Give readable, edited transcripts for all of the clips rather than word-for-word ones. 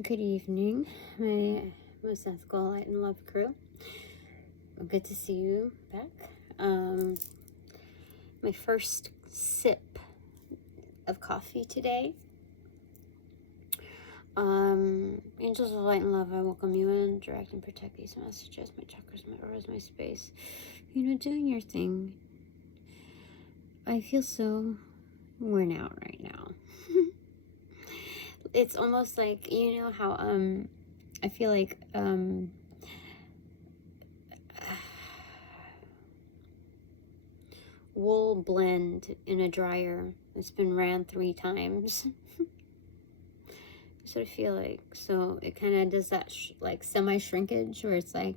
Good evening, my most ethical light and love crew. Good to see you back. My first sip of coffee today. Angels of light and love, I welcome you in. Direct and protect these messages, my chakras, my auras, my space. You know, doing your thing. I feel so worn out right now. It's almost like, you know how I feel like wool blend in a dryer that's been ran 3 times. That's what I feel like. So it kind of does that like semi shrinkage where it's like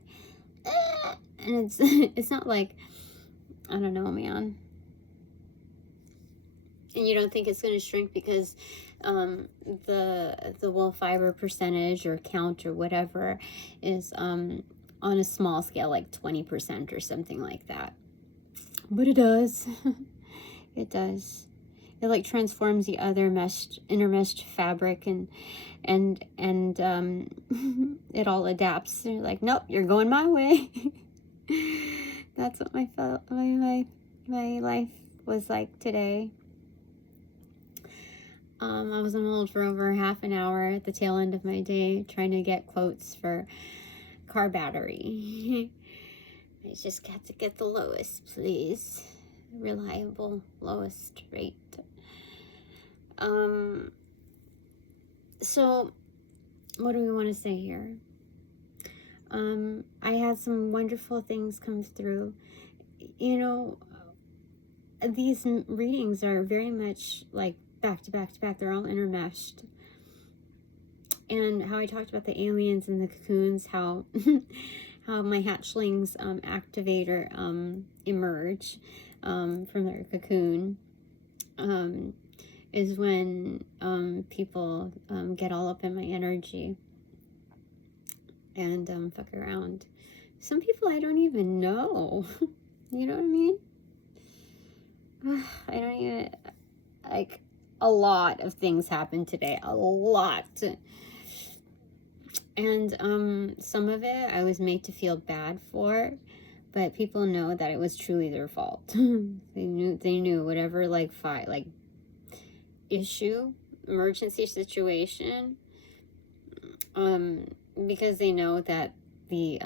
and it's not like, I don't know, man. And you don't think it's going to shrink because the wool fiber percentage or count or whatever is on a small scale, like 20% or something like that. But it does. It does. It like transforms the other intermeshed fabric and it all adapts. You're like, nope, you're going my way. That's what my life was like today. I was on hold for over half an hour at the tail end of my day trying to get quotes for car battery. I just got to get the lowest, please. Reliable, lowest rate. So what do we want to say here? I had some wonderful things come through. You know, these readings are very much like back to back to back. They're all intermeshed. And how I talked about the aliens and the cocoons, how how my hatchlings activator emerge from their cocoon is when people get all up in my energy and fuck around. Some people I don't even know. You know what I mean? I don't even, like, a lot of things happened today. A lot. And some of it I was made to feel bad for, but people know that it was truly their fault. They knew whatever like issue, emergency situation, because they know that the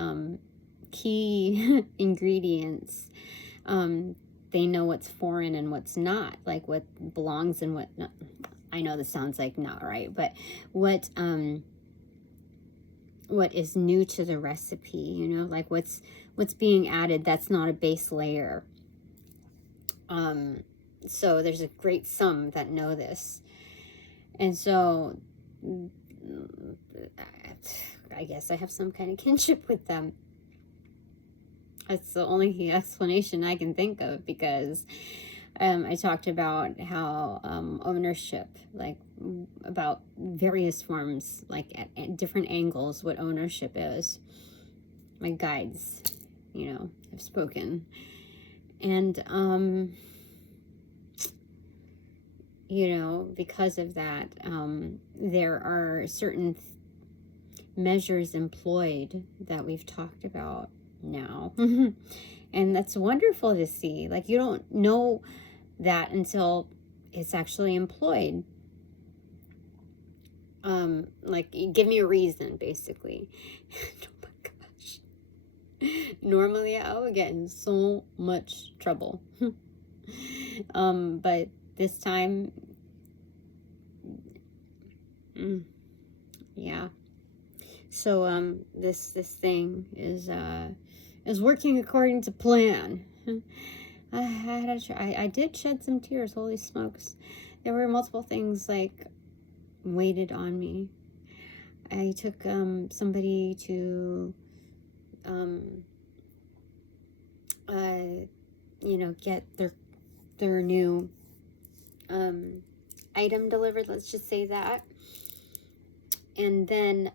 key ingredients, they know what's foreign and what's not, like what belongs and what not. I know this sounds like not right, but what is new to the recipe, you know, like what's being added that's not a base layer. So there's a great sum that know this. And so I guess I have some kind of kinship with them. That's the only explanation I can think of, because I talked about how ownership, like about various forms, like at different angles, what ownership is. My guides, you know, have spoken. And, you know, because of that, there are certain measures employed that we've talked about now. And that's wonderful to see. Like, you don't know that until it's actually employed. Like, give me a reason, basically. Oh my gosh. Normally I would get in so much trouble. But this time, yeah. So this thing is working according to plan. I did shed some tears. Holy smokes! There were multiple things like waited on me. I took somebody to you know, get their new item delivered. Let's just say that. And then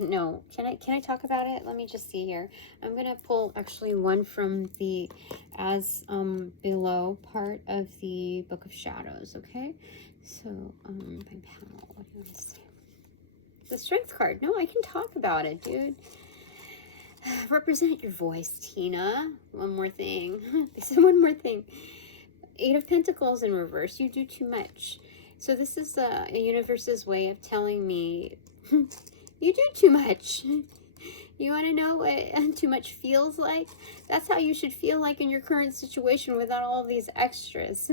no, can I talk about it? Let me just see here. I'm gonna pull actually one from the as below part of the Book of Shadows. Okay, so my panel, what do you want to say? The strength card. No, I can talk about it, dude. Represent your voice, Tina. One more thing. They said one more thing. 8 of Pentacles in reverse. You do too much. So this is a universe's way of telling me you do too much. You want to know what too much feels like? That's how you should feel like in your current situation without all of these extras.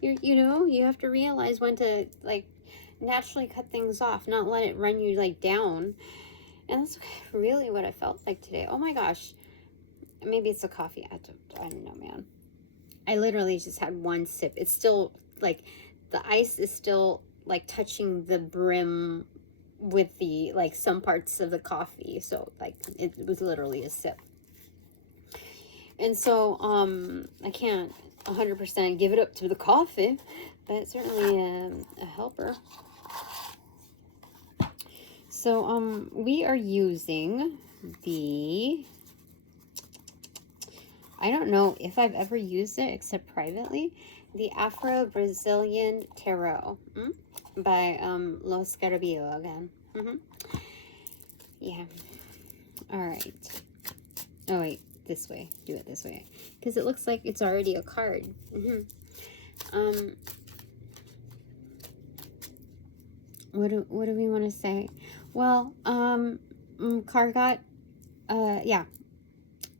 You know, you have to realize when to, like, naturally cut things off, not let it run you, like, down. And that's really what I felt like today. Oh my gosh. Maybe it's the coffee. I don't know, man. I literally just had one sip. It's still, like, the ice is still, like, touching the brim with the, like, some parts of the coffee. So, like, it was literally a sip. And so, I can't 100% give it up to the coffee, but it's certainly a helper. So, we are using the, I don't know if I've ever used it except privately, the Afro-Brazilian Tarot by Los Carabillo again. Yeah. All right. Oh, wait. This way. Do it this way. Because it looks like it's already a card. What do we want to say? Well, car got, yeah.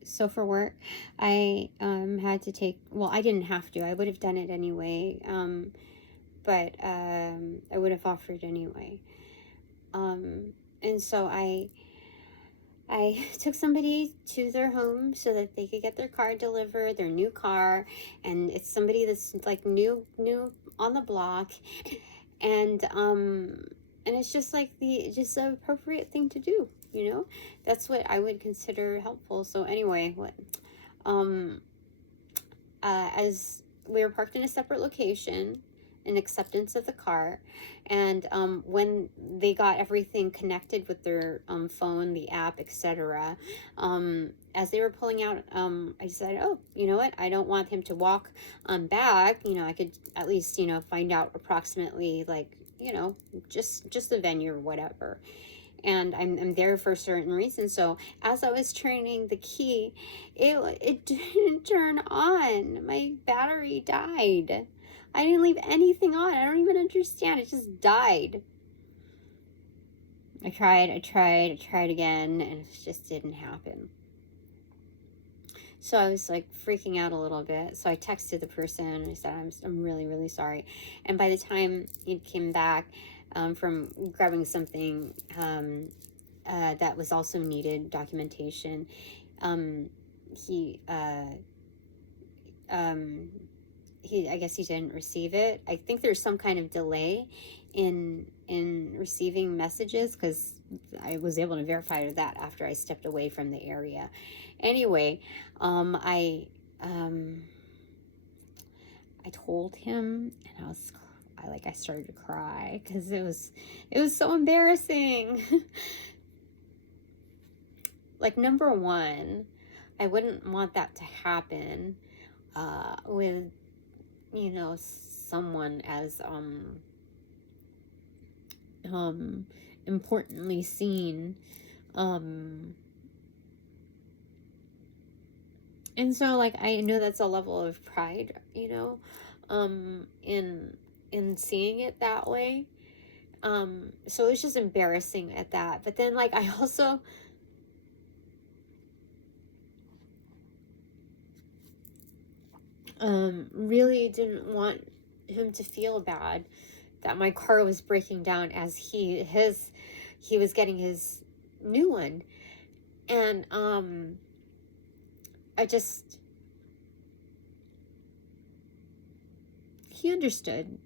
So for work, I had to take, well, I didn't have to. I would have done it anyway. But I would have offered anyway. And so I took somebody to their home so that they could get their car delivered, their new car, and it's somebody that's like new on the block, and it's just like the appropriate thing to do, you know. That's what I would consider helpful. So anyway, as we were parked in a separate location, an acceptance of the car, and when they got everything connected with their phone, the app, etc., as they were pulling out, I decided, oh, you know what, I don't want him to walk back, you know, I could at least, you know, find out approximately, like, you know, just the venue or whatever. And I'm there for a certain reason. So as I was turning the key, it didn't turn on. My battery died. I didn't leave anything on. I don't even understand. It just died. I tried again, and it just didn't happen. So I was like freaking out a little bit. So I texted the person and I said, I'm really, really sorry. And by the time he came back from grabbing something that was also needed, documentation, I guess he didn't receive it. I think there's some kind of delay in receiving messages, because I was able to verify that after I stepped away from the area. Anyway, I told him, and I started to cry because it was so embarrassing. Like, number one, I wouldn't want that to happen with, you know, someone as importantly seen, and so, like, I know that's a level of pride, you know, in seeing it that way. So it's just embarrassing at that. But then, like, I also really didn't want him to feel bad that my car was breaking down as he was getting his new one. And he understood.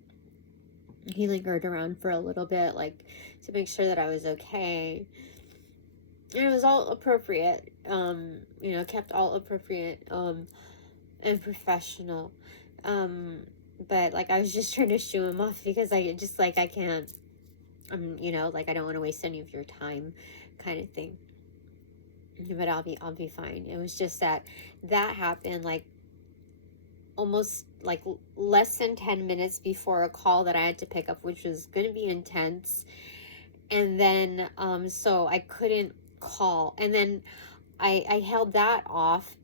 He lingered around for a little bit, like, to make sure that I was okay. And it was all appropriate, you know, kept all appropriate, and professional. But, like, I was just trying to shoo him off because I can't, you know, like, I don't want to waste any of your time kind of thing. But I'll be fine. It was just that happened, like, almost, like, less than 10 minutes before a call that I had to pick up, which was going to be intense. And then, so I couldn't call. And then I held that off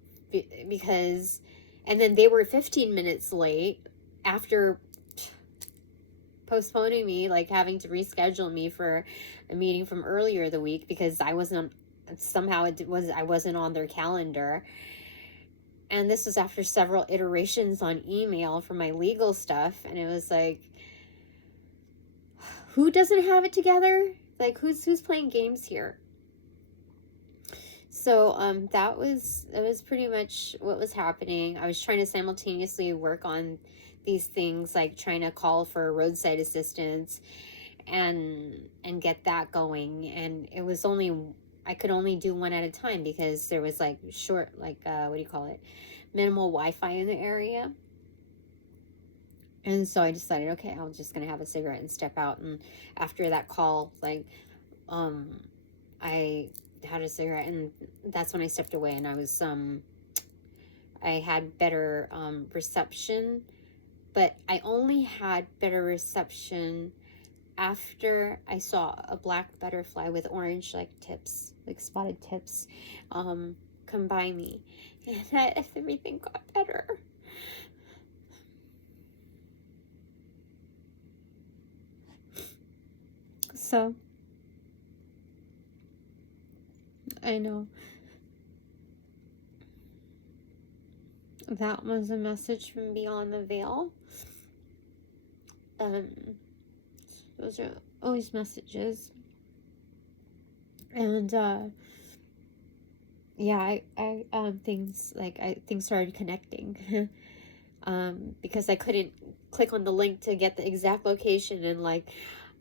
because, and then they were 15 minutes late after postponing me, like having to reschedule me for a meeting from earlier the week because I wasn't, somehow I wasn't on their calendar. And this was after several iterations on email for my legal stuff. And it was like, who doesn't have it together? Like, who's playing games here? So that was pretty much what was happening. I was trying to simultaneously work on these things, like trying to call for roadside assistance and get that going. And it was only, I could only do one at a time because there was like short, like what do you call it, minimal Wi-Fi in the area. And so I decided, okay, I'm just gonna have a cigarette and step out. And after that call, like I had a cigarette, and that's when I stepped away. And I was I had better reception, but I only had better reception after I saw a black butterfly with orange like tips, like spotted tips, come by me, and that everything got better. So I know that was a message from Beyond the Veil. Those are always messages. And yeah, things started connecting. Because I couldn't click on the link to get the exact location, and like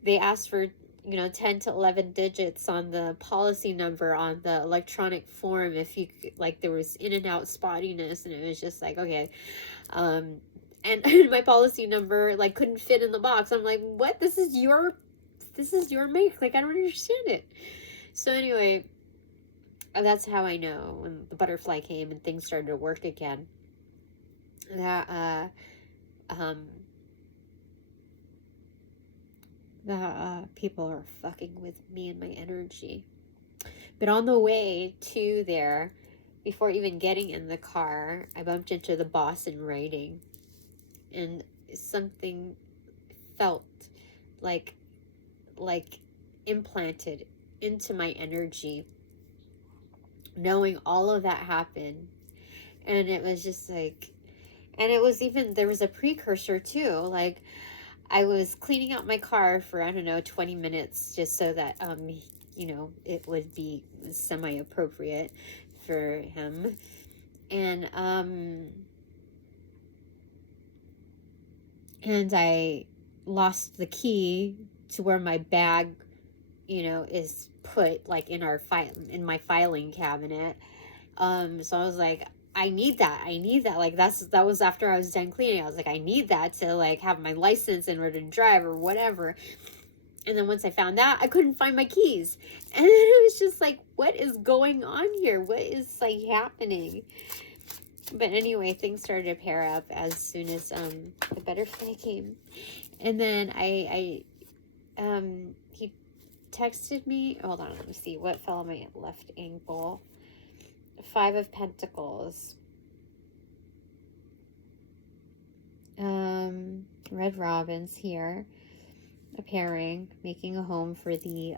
they asked for 10 to 11 digits on the policy number on the electronic form if you like, there was in and out spottiness, and it was just like, okay, and my policy number like couldn't fit in the box. I'm like, what? This is your make, like I don't understand it. So anyway, that's how I know when the butterfly came and things started to work again, that people are fucking with me and my energy. But on the way to there, before even getting in the car, I bumped into the boss in writing, and something felt like implanted into my energy, knowing all of that happened. And it was just like, and it was even, there was a precursor too, like I was cleaning out my car for, I don't know, 20 minutes just so that, it would be semi-appropriate for him. And I lost the key to where my bag, is put, like in my filing cabinet. So I was like, I need that. Like that was after I was done cleaning. I was like, I need that to like have my license in order to drive or whatever. And then once I found that, I couldn't find my keys. And then it was just like, what is going on here? What is like happening? But anyway, things started to pair up as soon as the butterfly came. And then he texted me. Hold on, let me see what fell on my left ankle. 5 of Pentacles. Red Robins here. A pairing, making a home for the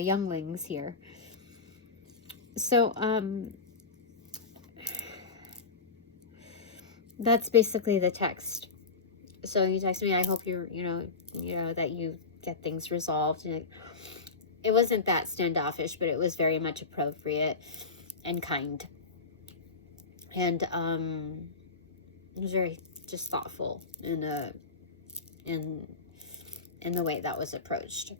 younglings here. So that's basically the text. So he texted me, I hope you're that you get things resolved. And it wasn't that standoffish, but it was very much appropriate and kind. And it was very just thoughtful in the way that was approached.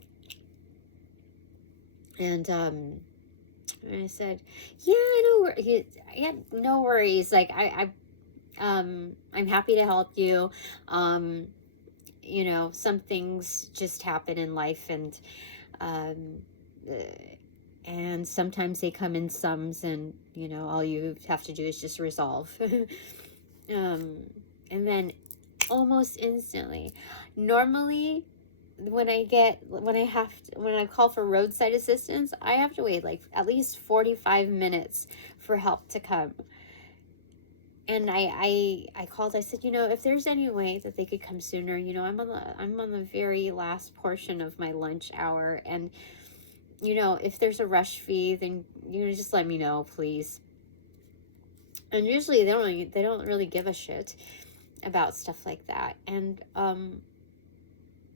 And I said, yeah, no worries. Like I'm happy to help you. Some things just happen in life, and sometimes they come in sums, and all you have to do is just resolve. And then almost instantly, normally when I call for roadside assistance, I have to wait like at least 45 minutes for help to come. And I called. I said, if there's any way that they could come sooner, I'm on the very last portion of my lunch hour, and if there's a rush fee, then just let me know, please. And usually they don't really give a shit about stuff like that. And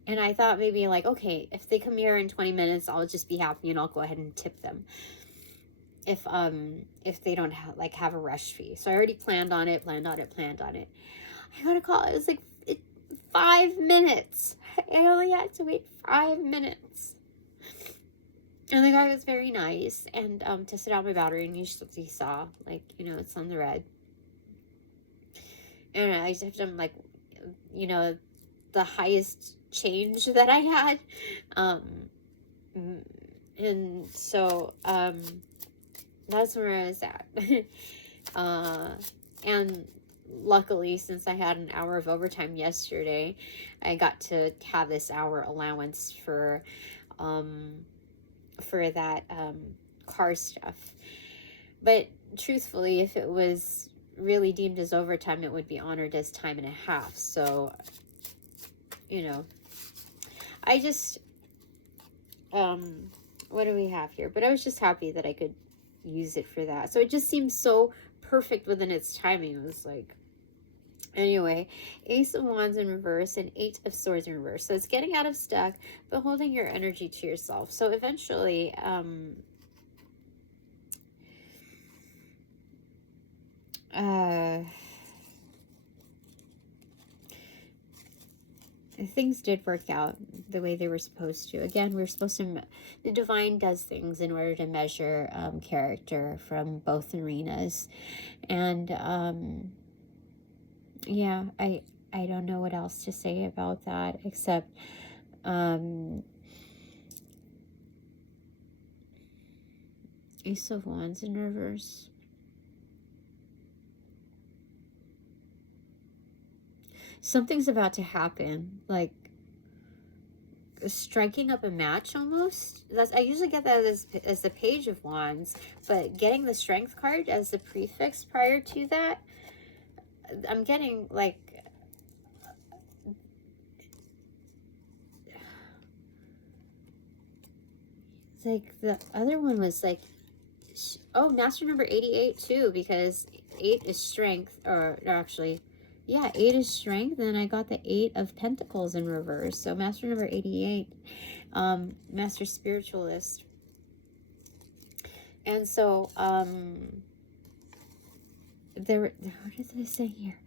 I thought maybe like, okay, if they come here in 20 minutes, I'll just be happy and I'll go ahead and tip them. If they don't have a rush fee. So I already planned on it. I got a call. It was like 5 minutes. I only had to wait 5 minutes. And the guy was very nice and tested out my battery, and he saw, like, it's on the red. And I just have like, the highest change that I had. And so that's where I was at. And luckily, since I had an hour of overtime yesterday, I got to have this hour allowance for that car stuff. But truthfully, if it was really deemed as overtime, it would be honored as time and a half. So, I just, what do we have here? But I was just happy that I could use it for that. So it just seems so perfect within its timing. It was like, anyway, Ace of Wands in reverse and 8 of Swords in reverse. So it's getting out of stuck, but holding your energy to yourself. So eventually, things did work out the way they were supposed to. Again, the divine does things in order to measure character from both arenas. And yeah, I don't know what else to say about that, except Ace of Wands in reverse. Something's about to happen, like striking up a match almost. I usually get that as the Page of Wands, but getting the Strength card as the prefix prior to that, I'm getting like the other one was like, oh, Master number 88 too, because 8 is Strength, or actually, yeah, 8 is Strength, and I got the 8 of Pentacles in reverse. So Master number 88, Master Spiritualist. And so, what did they say here?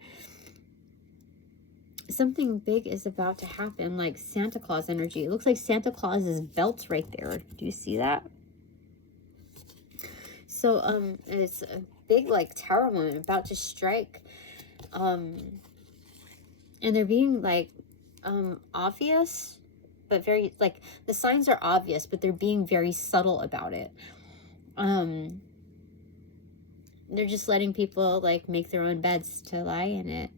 Something big is about to happen, like Santa Claus energy. It looks like Santa Claus's belt's right there. Do you see that? So, it's a big, like, tower moment about to strike. And they're being like obvious, but very, like, the signs are obvious, but they're being very subtle about it. They're just letting people like make their own beds to lie in it.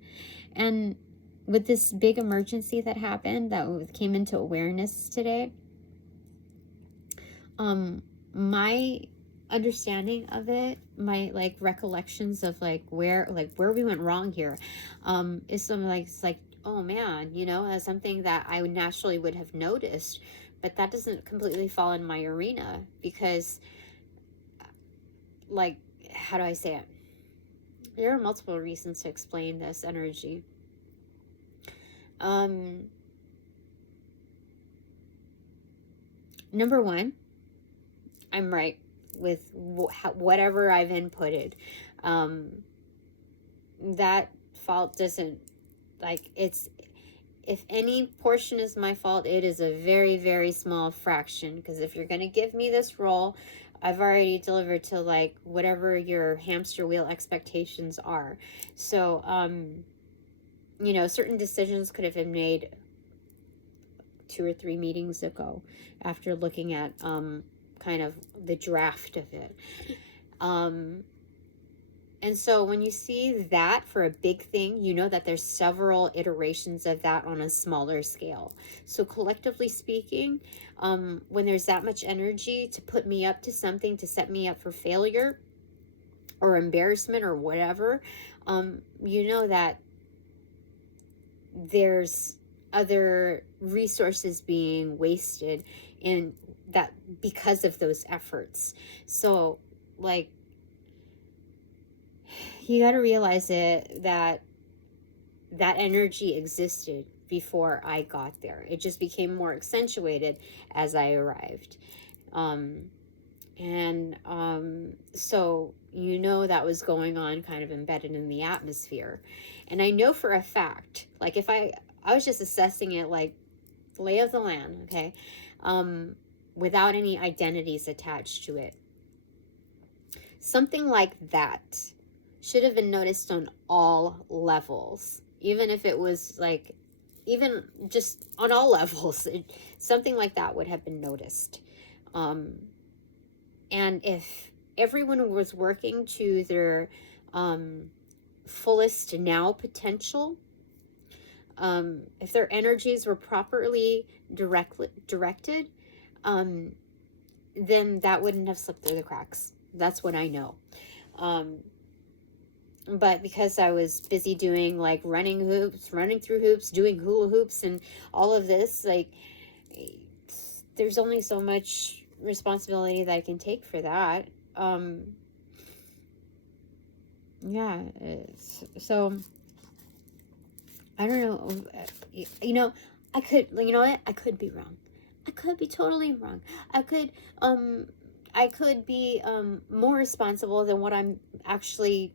And with this big emergency that happened, that came into awareness today, my understanding of it, my like recollections of like where we went wrong here, is something like, it's like, oh man, as something that I naturally would have noticed, but that doesn't completely fall in my arena, because, like, how do I say it? There are multiple reasons to explain this energy. Number one, I'm right with whatever I've inputted. That fault doesn't, like, it's, if any portion is my fault, it is a very, very small fraction, because if you're going to give me this role, I've already delivered to like whatever your hamster wheel expectations are. So, certain decisions could have been made 2 or 3 meetings ago after looking at kind of the draft of it. And so when you see that for a big thing, you know that there's several iterations of that on a smaller scale. So collectively speaking, when there's that much energy to put me up to something, to set me up for failure or embarrassment or whatever, you know that there's other resources being wasted in that because of those efforts. So like, you got to realize that energy existed before I got there. It just became more accentuated as I arrived. So you know that was going on kind of embedded in the atmosphere. And I know for a fact, like if I was just assessing it like lay of the land, okay, without any identities attached to it. Something like that should have been noticed on all levels, even if it was like, even just on all levels, something like that would have been noticed. And if everyone was working to their fullest now potential, if their energies were properly directed, then that wouldn't have slipped through the cracks. That's what I know. But because I was busy doing like running through hoops, doing hula hoops and all of this, like there's only so much responsibility that I can take for that. Yeah. So I don't know, I could, you know what? I could be wrong. I could be totally wrong. I could be more responsible than what I'm actually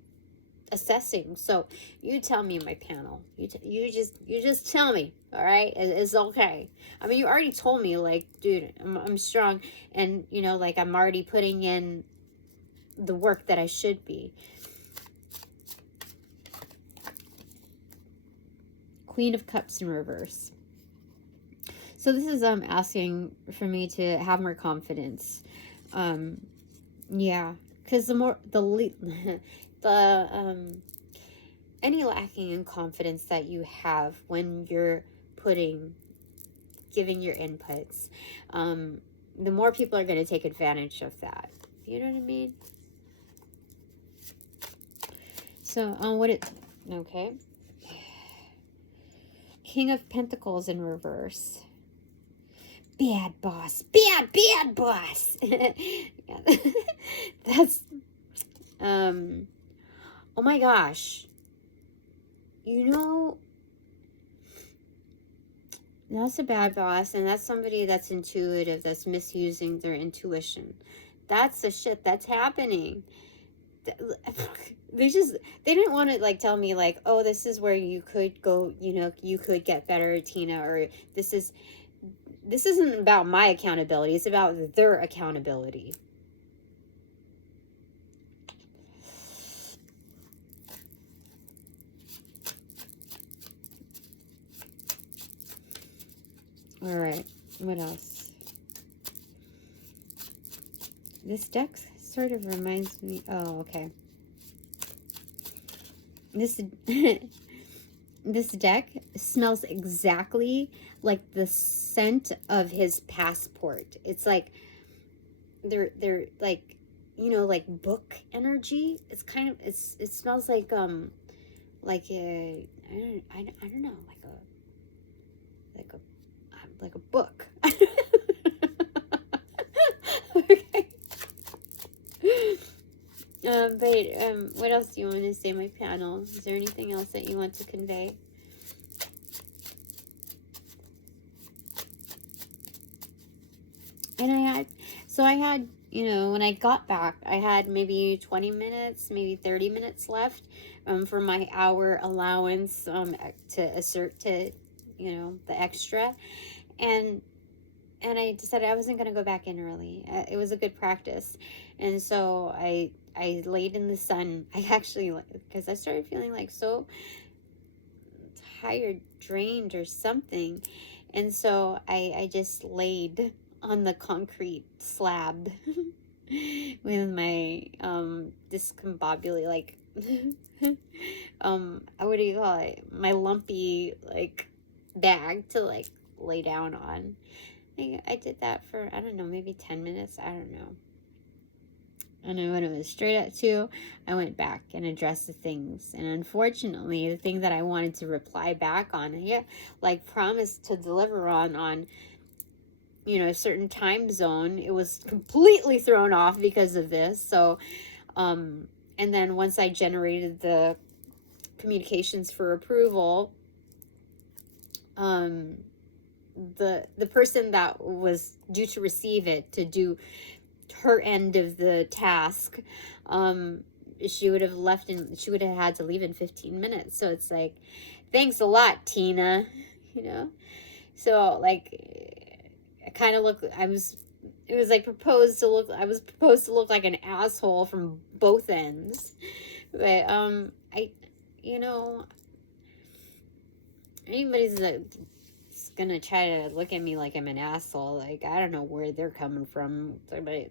assessing. So you tell me, my panel, you just tell me. All right, it's okay. I mean, you already told me, like, dude, I'm strong, and like I'm already putting in the work that I should be. Queen of Cups in reverse. So this is asking for me to have more confidence. Yeah, because any lacking in confidence that you have when you're giving your inputs, the more people are going to take advantage of that. You know what I mean? So, okay. King of Pentacles in reverse. Bad boss. Bad boss. Yeah. That's, oh my gosh. That's a bad boss, and that's somebody that's intuitive, that's misusing their intuition. That's the shit that's happening. They didn't want to like tell me like, oh, this is where you could go, you could get better, Tina, or this isn't about my accountability, it's about their accountability. All right, what else? This deck sort of reminds me, oh, okay. This deck smells exactly like the scent of his passport. It's like they're like, like book energy. It's kind of, it smells like I don't know, like a book. Okay. What else do you want to say, my panel? Is there anything else that you want to convey? And I had, when I got back, I had maybe 20 minutes, maybe 30 minutes left for my hour allowance to assert to, the extra. And I decided I wasn't going to go back in early. It was a good practice. And so I laid in the sun. I actually, because I started feeling like so tired, drained or something. And so I just laid on the concrete slab with my discombobulated, like what do you call it? My lumpy, like, bag to, like, lay down on. I did that for, I don't know, maybe 10 minutes. I don't know. And then when it was straight at 2, I went back and addressed the things. And unfortunately, the thing that I wanted to reply back on, yeah, like promised to deliver on, you know, a certain time zone, it was completely thrown off because of this. So, and then once I generated the communications for approval, the person that was due to receive it, to do her end of the task, she would have left and she would have had to leave in 15 minutes. So it's like, thanks a lot, Tina, you know? So like, I kind of look, it was like proposed to look, I was proposed to look like an asshole from both ends. But, you know, anybody's gonna try to look at me like I'm an asshole, like, I don't know where they're coming from, but,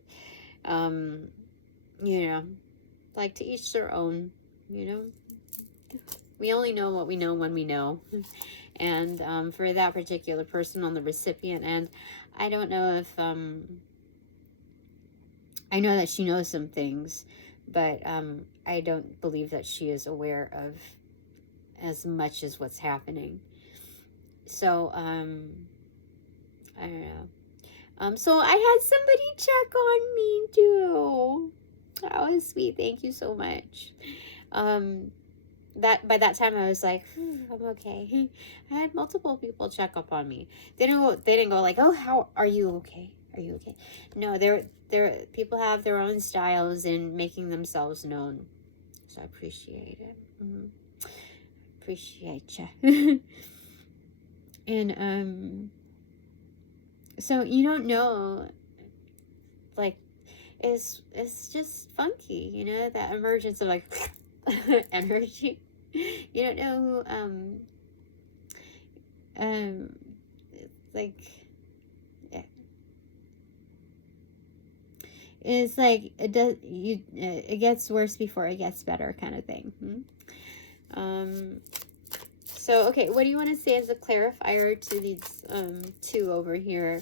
you know, like, to each their own, you know, we only know what we know when we know. And, for that particular person on the recipient end, I don't know if, I know that she knows some things, but, I don't believe that she is aware of as much as what's happening. So, I don't know. So I had somebody check on me too. That was sweet. Thank you so much. That by that time I was like, I'm okay. I had multiple people check up on me. They didn't go like, oh, how are you okay? Are you okay? No, they're people have their own styles in making themselves known. So I appreciate it. Appreciate you. And, so you don't know, like, it's just funky, you know, that emergence of, like, energy. You don't know who, like, yeah. It's like, it gets worse before it gets better kind of thing. So, okay, what do you want to say as a clarifier to these 2 over here?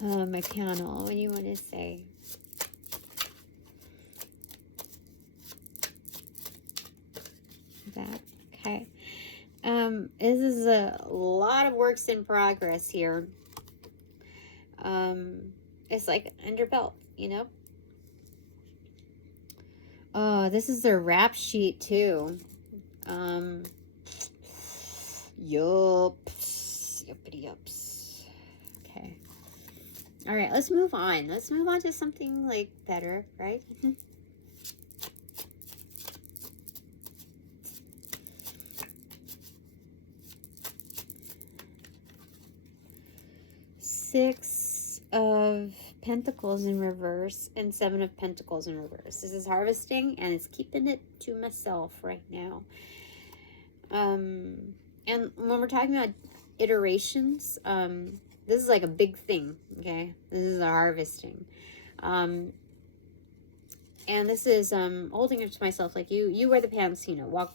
My panel, what do you want to say? That, okay. This is a lot of works in progress here. It's like under belt, you know? Oh, this is their rap sheet too. Yuppity yups. Okay. All right, let's move on. Let's move on to something like better, right? Six of Pentacles in reverse and 7 of Pentacles in reverse. This is harvesting and it's keeping it to myself right now. And when we're talking about iterations, this is like a big thing, okay? This is a harvesting. And this is holding it to myself, like you wear the pants, you know, walk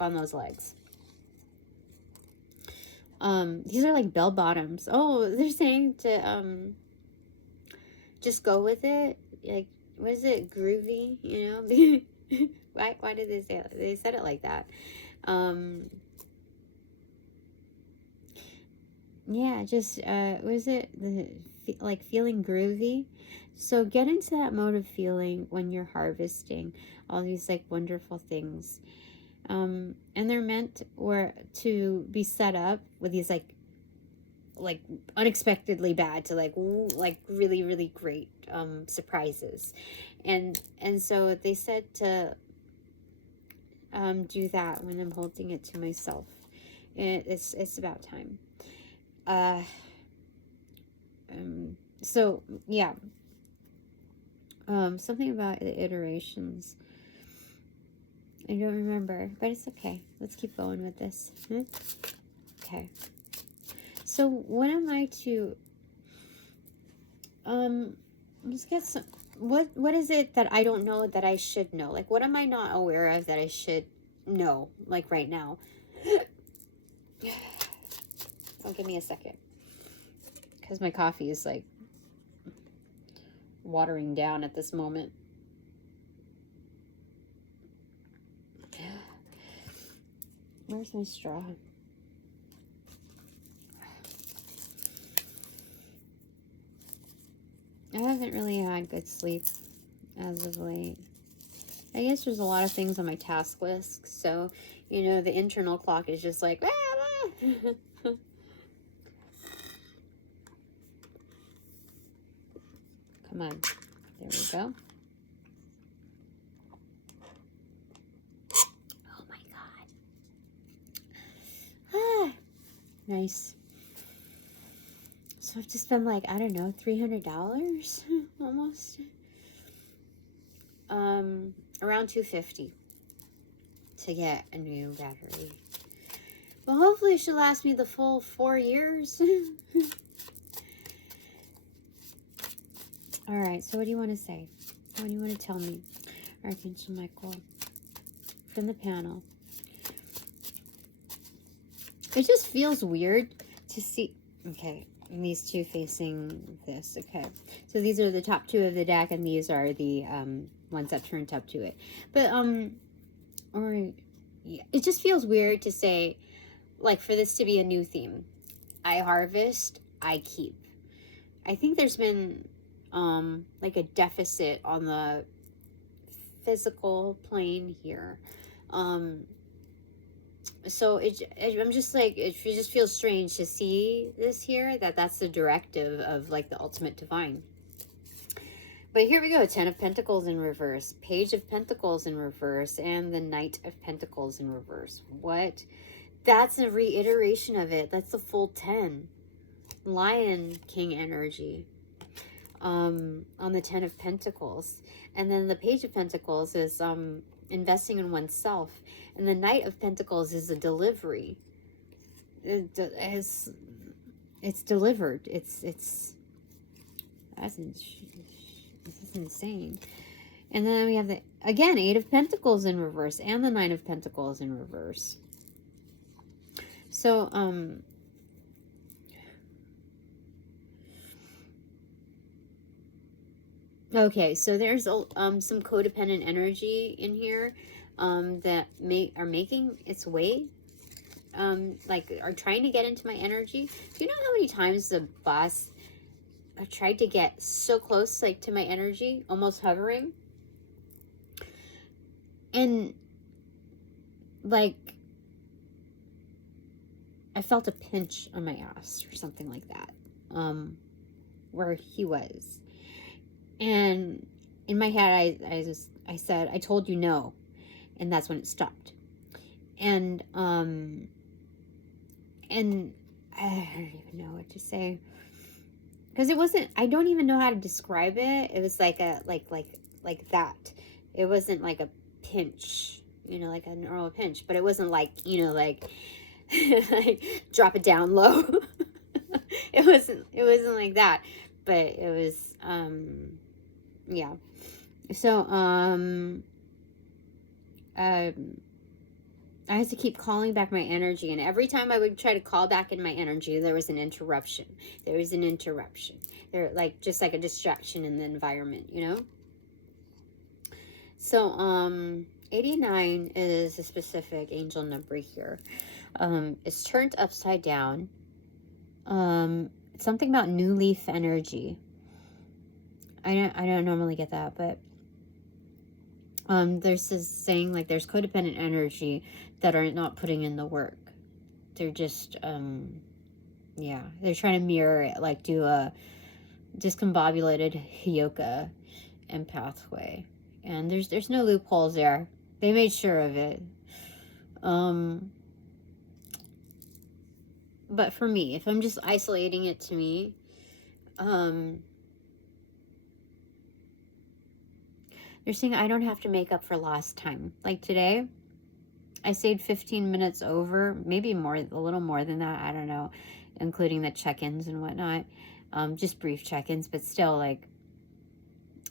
on those legs. These are like bell bottoms. Oh, they're saying to just go with it. Like, what is it? Groovy, you know? Why did they say it? They said it like that. Yeah, just what is it? Like feeling groovy. So get into that mode of feeling when you're harvesting all these like wonderful things. And they're meant to be set up with these like unexpectedly bad to like really, really great surprises. And so they said to do that when I'm holding it to myself. It's about time. So yeah. Something about the iterations. I don't remember, but it's okay. Let's keep going with this. Okay. So what am I to let's get some what is it that I don't know that I should know? Like, what am I not aware of that I should know, like, right now? Oh, give me a second. Because my coffee is, like, watering down at this moment. Where's my straw? I haven't really had good sleep as of late. I guess there's a lot of things on my task list, so, you know, the internal clock is just like, Come on. There we go. Oh my God. Ah, nice. So I've just been like, I don't know, $300 almost. Around $250 to get a new battery. Well, hopefully it should last me the full 4 years. All right, so what do you want to say? What do you want to tell me? Archangel Michael from the panel. It just feels weird to see. Okay, and these two facing this. Okay, so these are the top two of the deck, and these are the ones that turned up to it. But or yeah, it just feels weird to say, like, for this to be a new theme. I harvest, I keep. I think there's been like a deficit on the physical plane here. So I'm just like, it just feels strange to see this here, that's the directive of, like, the ultimate divine. But here we go, 10 of Pentacles in reverse, Page of Pentacles in reverse, and the Knight of Pentacles in reverse. What? That's a reiteration of it. That's the full 10. Lion King energy on the 10 of Pentacles. And then the Page of Pentacles is investing in oneself. And the Knight of Pentacles is a delivery. It's delivered. This is insane. And then we have the, again, 8 of Pentacles in reverse and the 9 of Pentacles in reverse. So, okay, so there's some codependent energy in here that are making its way, like, are trying to get into my energy. Do you know how many times the boss tried to get so close, like, to my energy, almost hovering? And, like, I felt a pinch on my ass or something like that, where he was. And in my head, I said, I told you no. And that's when it stopped. And I don't even know what to say. Because it wasn't, I don't even know how to describe it. It was like a, like that. It wasn't like a pinch, you know, like a normal pinch. But it wasn't like, you know, like, like drop it down low. It wasn't like that. But it was, yeah. So, I had to keep calling back my energy, and every time I would try to call back in my energy, there was an interruption. There, like, just like a distraction in the environment, you know? So, 89 is a specific angel number here. It's turned upside down. Something about new leaf energy. I don't normally get that, but there's this saying, like, there's codependent energy that are not putting in the work. They're just yeah, they're trying to mirror it, like do a discombobulated Hyoka empathway, and there's no loopholes there. They made sure of it. But for me, if I'm just isolating it to me, they're saying I don't have to make up for lost time. Like today, I stayed 15 minutes over, maybe more, a little more than that, I don't know, including the check-ins and whatnot. Just brief check-ins, but still, like,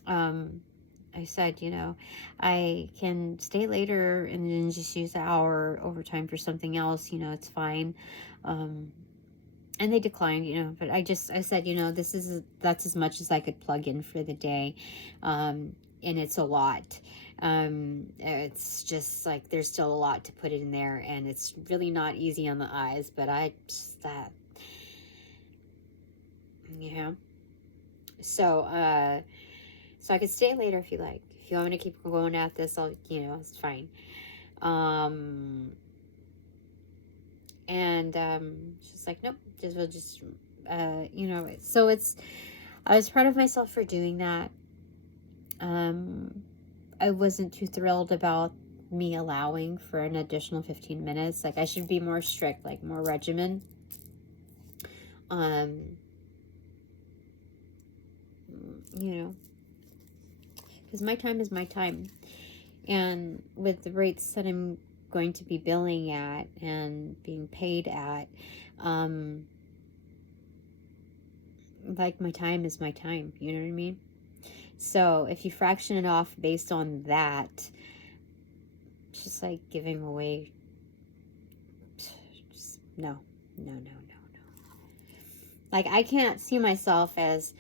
I said, you know, I can stay later and then just use the hour overtime for something else, you know, it's fine. And they declined, you know, but I said, you know, that's as much as I could plug in for the day. And it's a lot. It's just like, there's still a lot to put in there, and it's really not easy on the eyes, but yeah. So I could stay later if you like. If you want me to keep going at this, I'll, you know, it's fine. She's like, nope, we'll just, you know, so I was proud of myself for doing that. I wasn't too thrilled about me allowing for an additional 15 minutes. Like, I should be more strict, like more regimen. You know, because my time is my time. And with the rates that I'm going to be billing at and being paid at, like, my time is my time, you know what I mean? So if you fraction it off based on that, it's just like giving away, just, no. Like, I can't see myself as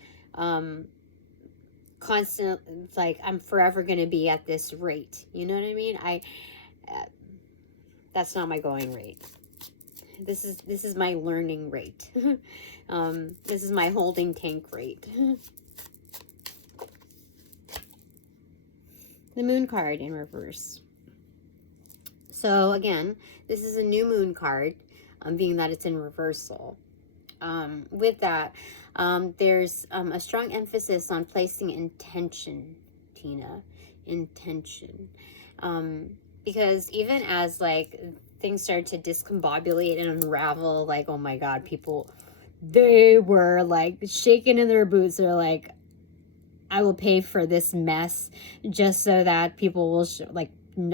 constant, like, I'm forever going to be at this rate, you know what I mean? That's not my going rate. This is my learning rate. This is my holding tank rate. The moon card in reverse. So again, this is a new moon card, being that it's in reversal. With that, there's a strong emphasis on placing intention, Tina. Intention. Because even as, like, things start to discombobulate and unravel, like, oh my God, people, they were, like, shaking in their boots. They're like, I will pay for this mess just so that people will,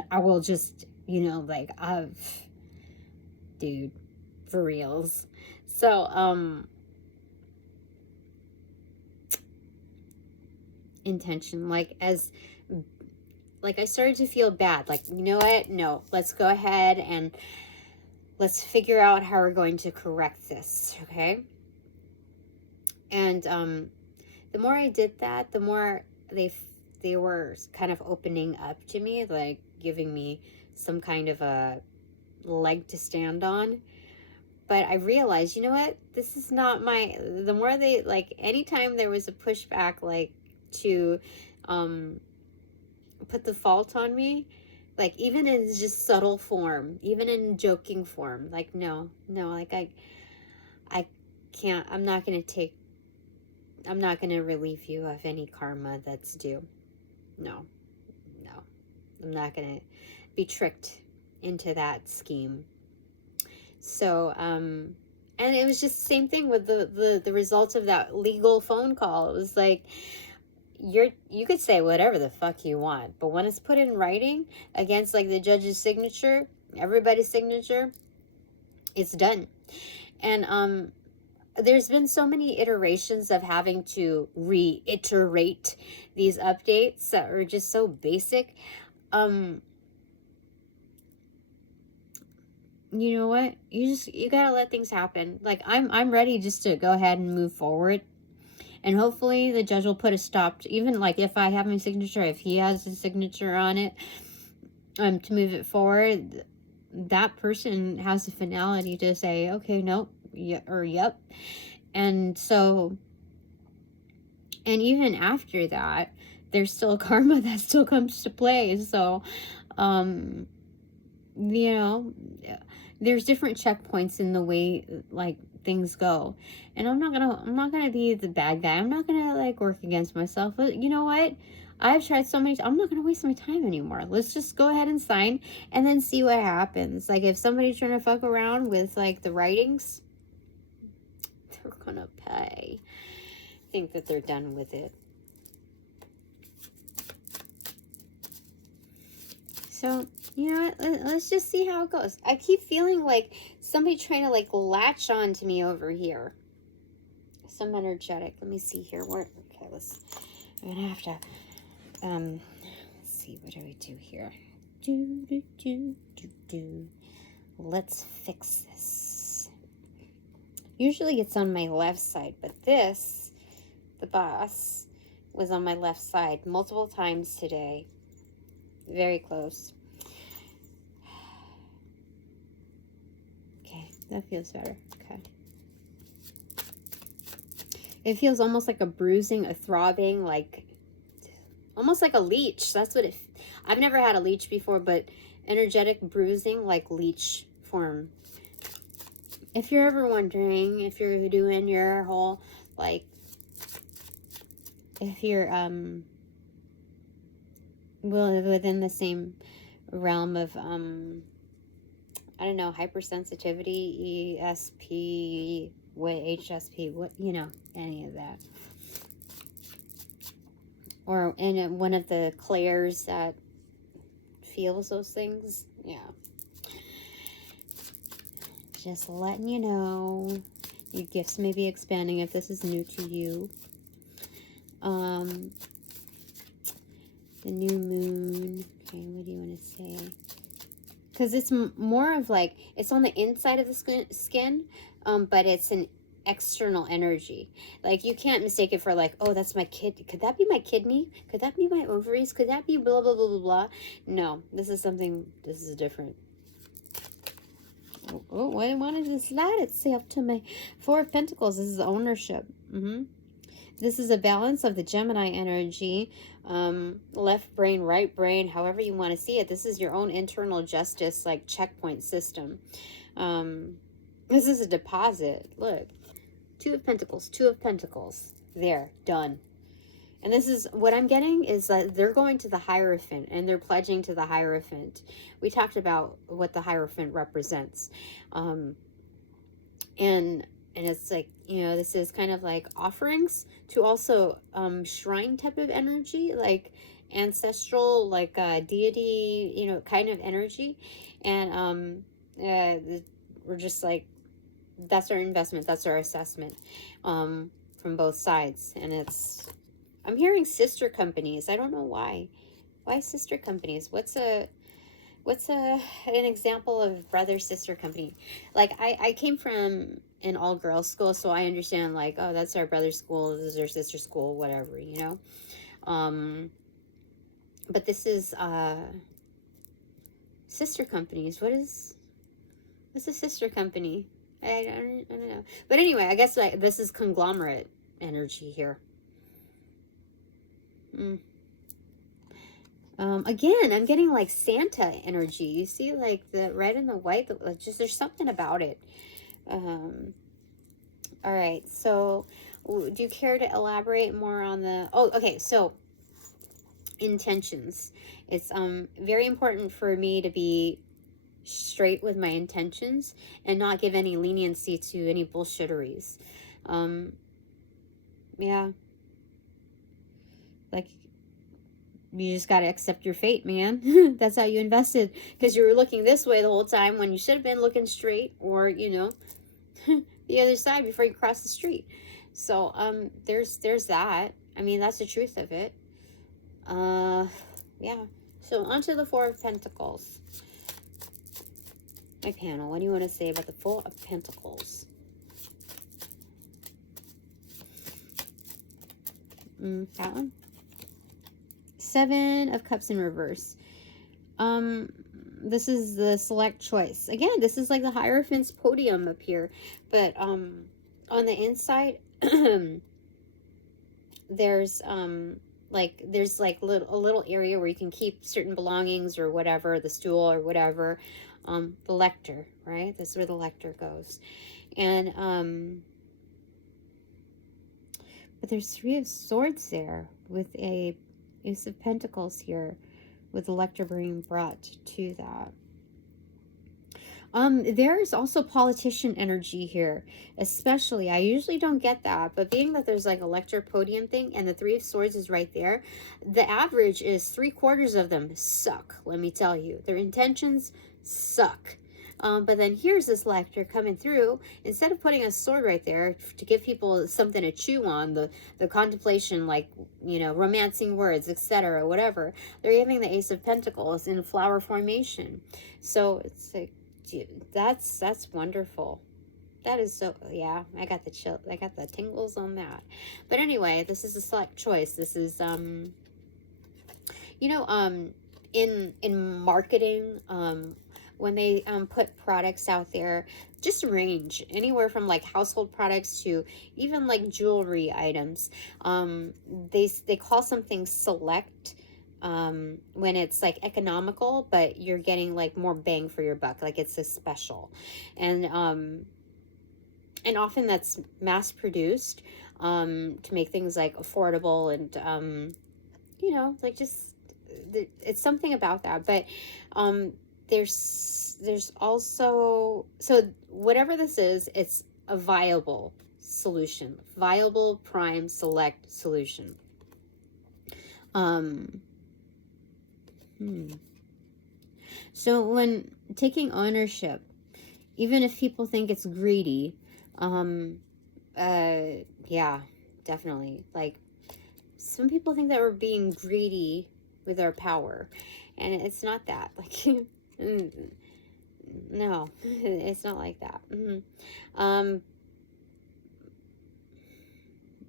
I will just, you know, like, dude, for reals. So, intention, like, I started to feel bad, like, you know what, no, let's go ahead and let's figure out how we're going to correct this, okay? And, the more I did that, the more they were kind of opening up to me, like, giving me some kind of a leg to stand on. But I realized, you know what, this is not the more they, like, anytime there was a pushback, like, to put the fault on me, like, even in just subtle form, even in joking form, like, no, like, I can't, I'm not going to relieve you of any karma that's due. No, I'm not going to be tricked into that scheme. So, and it was just the same thing with the results of that legal phone call. It was like, you could say whatever the fuck you want, but when it's put in writing against, like, the judge's signature, everybody's signature, it's done. And there's been so many iterations of having to reiterate these updates that are just so basic. You know what? You gotta let things happen. Like, I'm ready just to go ahead and move forward. And hopefully the judge will put a stop to, even, like, if I have my signature, if he has a signature on it, to move it forward, that person has the finality to say, okay, nope, yeah, or yep. And so, and even after that, there's still karma that still comes to play. So, you know, there's different checkpoints in the way, like, things go. And I'm not gonna be the bad guy. I'm not gonna, like, work against myself. You know what? I've tried so many, I'm not gonna waste my time anymore. Let's just go ahead and sign and then see what happens. Like, if somebody's trying to fuck around with, like, the writings, they're gonna pay. Think that they're done with it. So, you know what? Let's just see how it goes. I keep feeling like somebody trying to, like, latch on to me over here. Some energetic. Let me see here. Okay, I'm gonna have to, let's see, what do we do here? Let's fix this. Usually it's on my left side, but this, the boss, was on my left side multiple times today. Very close. Okay, that feels better. Okay. It feels almost like a bruising, a throbbing, like almost like a leech. That's what it. I've never had a leech before, but energetic bruising, like leech form. If you're ever wondering, if you're doing your whole, like, if you're well, within the same realm of I don't know, hypersensitivity, ESP, what HSP, what, you know, any of that. Or in one of the clairs that feels those things. Yeah. Just letting you know. Your gifts may be expanding if this is new to you. The new moon. Okay, what do you want to say? Because it's more of like, it's on the inside of the skin, but it's an external energy. Like, you can't mistake it for like, oh, that's my kid. Could that be my kidney? Could that be my ovaries? Could that be blah, blah, blah, blah, blah? No, this is something, this is different. Oh, I wanted to slide itself to my Four of Pentacles. This is ownership. This is a balance of the Gemini energy, left brain, right brain, however you want to see it. This is your own internal justice, like checkpoint system. This is a deposit. Look, Two of Pentacles, Two of Pentacles. There, done. And this is, what I'm getting is that they're going to the Hierophant and they're pledging to the Hierophant. We talked about what the Hierophant represents. And it's like, you know, this is kind of like offerings to also shrine type of energy, like ancestral, like deity, you know, kind of energy. And we're just like, that's our investment, that's our assessment from both sides. And it's, I'm hearing sister companies. I don't know why. Why sister companies? What's an example of brother sister company? Like, I came from an all girls school, so I understand, like, oh, that's our brother's school, this is our sister school, whatever, you know. But this is sister companies. What's a sister company? I don't know. But anyway, I guess this is conglomerate energy here. Again, I'm getting like Santa energy. You see, like the red and the white, just there's something about it. All right, so do you care to elaborate more on the, oh, okay, so intentions. It's very important for me to be straight with my intentions and not give any leniency to any bullshitteries. Yeah, like, you just got to accept your fate, man. That's how you invested, because you were looking this way the whole time when you should have been looking straight, or, you know, the other side before you cross the street. So there's that. I mean, that's the truth of it. Yeah. So onto the Four of Pentacles. My panel, what do you want to say about the Four of Pentacles? That one. Seven of Cups in reverse. This is the select choice. Again, this is like the Hierophant's podium up here, but on the inside there's like a little area where you can keep certain belongings or whatever, the stool or whatever. The lector, right? This is where the lector goes. And but there's Three of Swords there with a Ace of Pentacles here, with the lector being brought to that. There's also politician energy here, especially. I usually don't get that, but being that there's like a lector podium thing and the Three of Swords is right there, the average is 3/4 of them suck. Let me tell you, their intentions suck. But then here's this lector coming through. Instead of putting a sword right there to give people something to chew on, the contemplation, like, you know, romancing words, etc., whatever, they're giving the Ace of Pentacles in flower formation. So it's like, that's wonderful. That is so, yeah, I got the chill, I got the tingles on that. But anyway, this is a select choice. This is, you know, in marketing, when they put products out there, just range anywhere from like household products to even like jewelry items. They call something select when it's like economical, but you're getting like more bang for your buck, like it's a special. And often that's mass produced to make things like affordable and you know, like just it's something about that. But there's also, so whatever this is, it's a viable solution, viable prime select solution. So when taking ownership, even if people think it's greedy, yeah, definitely. Like, some people think that we're being greedy with our power, and it's not that. Like, no, it's not like that.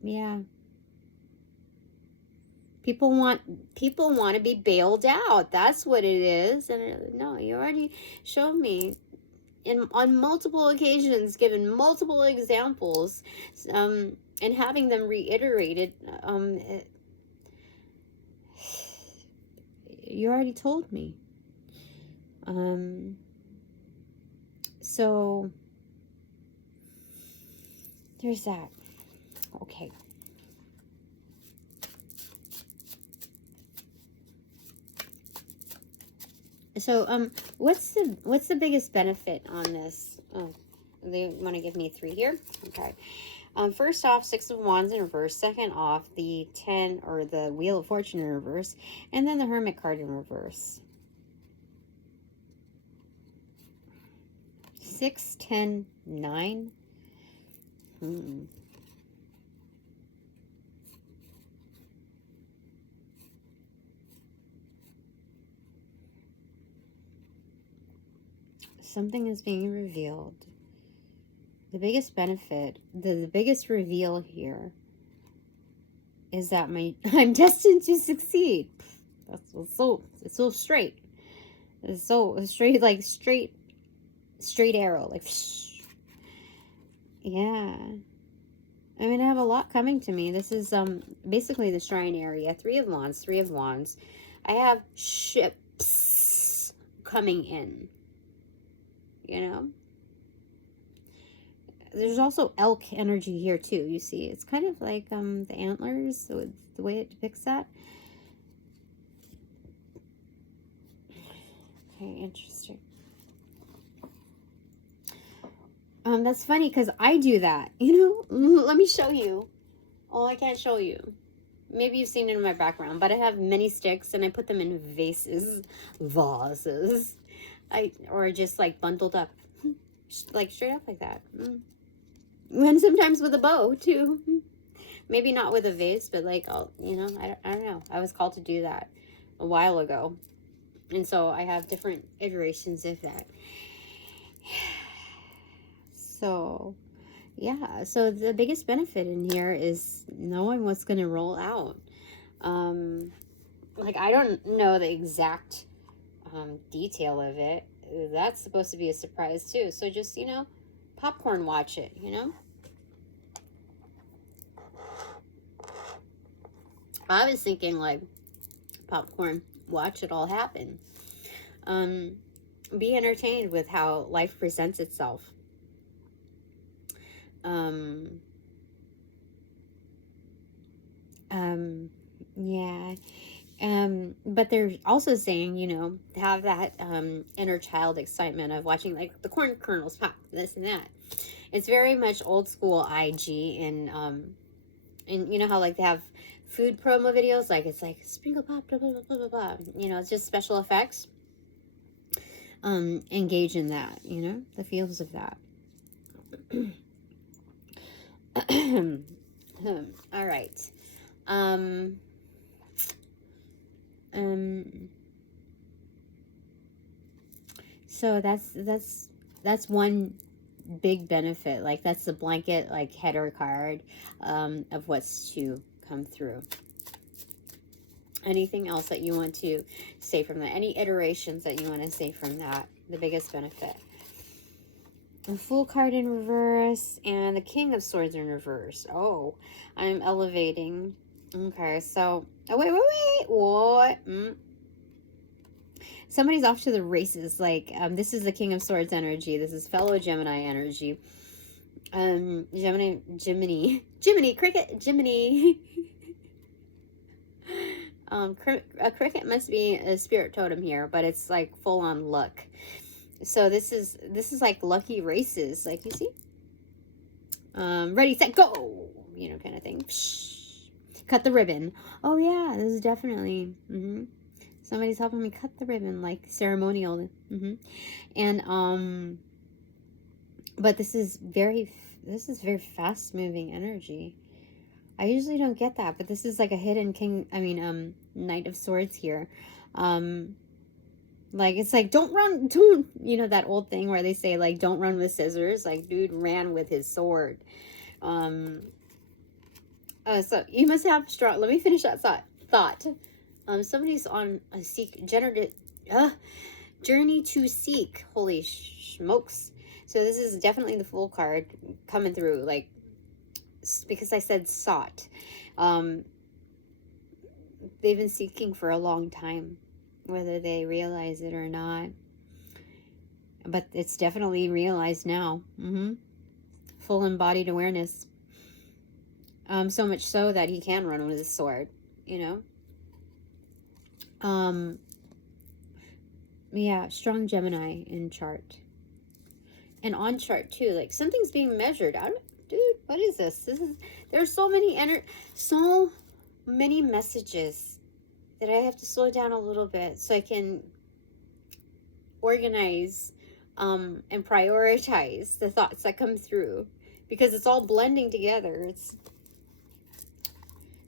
Yeah. People want to be bailed out. That's what it is. And no, you already showed me on multiple occasions, given multiple examples, and having them reiterated. You already told me. So there's that. Okay. So what's the biggest benefit on this? Oh, they want to give me 3 here. Okay. First off, 6 of Wands in reverse. Second off, the 10 or the Wheel of Fortune in reverse, and then the Hermit card in reverse. 6, 10, 9. Something is being revealed. The biggest benefit, the biggest reveal here is that I'm destined to succeed. That's it's so straight. It's so straight, like straight arrow, like, yeah. I mean, I have a lot coming to me. This is basically the shrine area. 3 of Wands, 3 of Wands. I have ships coming in. You know? There's also elk energy here too, you see. It's kind of like the antlers, so the way it depicts that. Okay, interesting. That's funny because I do that. You know, let me show you. Oh, I can't show you. Maybe you've seen it in my background, but I have many sticks and I put them in vases. Or just like bundled up. Like straight up like that. And sometimes with a bow too. Maybe not with a vase, but like, you know, I don't know. I was called to do that a while ago. And so I have different iterations of that. So, yeah. So the biggest benefit in here is knowing what's going to roll out. Like, I don't know the exact detail of it. That's supposed to be a surprise too. So just, you know, popcorn watch it, you know? I was thinking like popcorn watch it all happen. Be entertained with how life presents itself. Yeah. But they're also saying, you know, have that inner child excitement of watching like the corn kernels pop, this and that. It's very much old school IG, and you know how like they have food promo videos, like it's like sprinkle pop, blah blah blah blah blah. You know, it's just special effects. engage in that, you know, the feels of that. All right. So that's one big benefit. Like, that's the blanket, like, header card of what's to come through. Anything else that you want to say from that? Any iterations that you want to say from that? The biggest benefit. The Fool card in reverse and the King of Swords in reverse. Oh, I'm elevating. Okay, so... Oh, wait. What? Somebody's off to the races. Like, this is the King of Swords energy. This is fellow Gemini energy. Gemini. Cricket, Gemini. A cricket must be a spirit totem here, but it's like full on luck. So this is like lucky races, like, you see, ready, set, go, you know, kind of thing. Psh, cut the ribbon. Oh yeah, this is definitely somebody's helping me cut the ribbon, like ceremonial. And but this is very fast moving energy. I usually don't get that, but this is like a hidden Knight of Swords here. Like, it's like, don't run, you know, that old thing where they say, like, don't run with scissors. Like, dude ran with his sword. So you must have strong, let me finish that thought. Somebody's on a journey to seek. Holy smokes. So this is definitely the Fool card coming through, like, because I said sought. They've been seeking for a long time, whether they realize it or not. But it's definitely realized now. Full embodied awareness. So much so that he can run with his sword, you know. Yeah, strong Gemini in chart. And on chart too, like, something's being measured. Dude, what is this? There's so many messages that I have to slow down a little bit so I can organize and prioritize the thoughts that come through, because it's all blending together. It's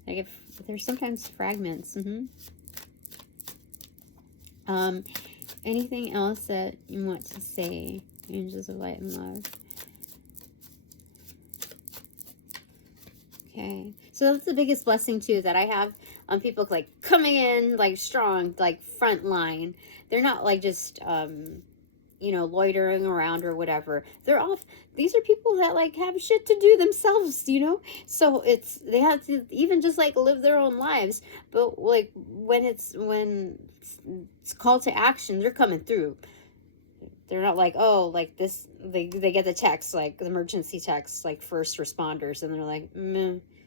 like, if there's sometimes fragments. Anything else that you want to say? Angels of light and love. Okay, so that's the biggest blessing too that I have on people, like, coming in like strong, like front line. They're not like just you know, loitering around or whatever. They're off. These are people that, like, have shit to do themselves, you know. So they have to even just, like, live their own lives. But, like, when it's call to action, they're coming through. They're not like, oh, like this, they get the text, like the emergency text, like first responders, and they're like,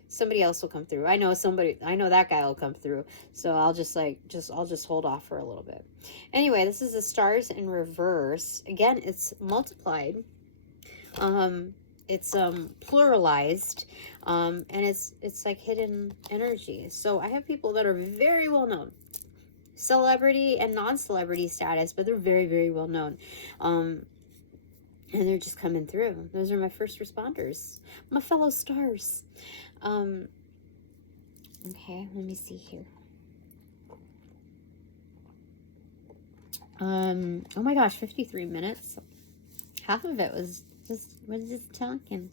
somebody else will come through. I know that guy will come through. So I'll just hold off for a little bit. Anyway, this is the stars in reverse. Again, it's multiplied. It's pluralized, and it's like hidden energy. So I have people that are very well known, celebrity and non-celebrity status, but they're very, very well known, and they're just coming through. Those are my first responders, my fellow stars. Okay, let me see here. Oh my gosh, 53 minutes. Half of it was just talking.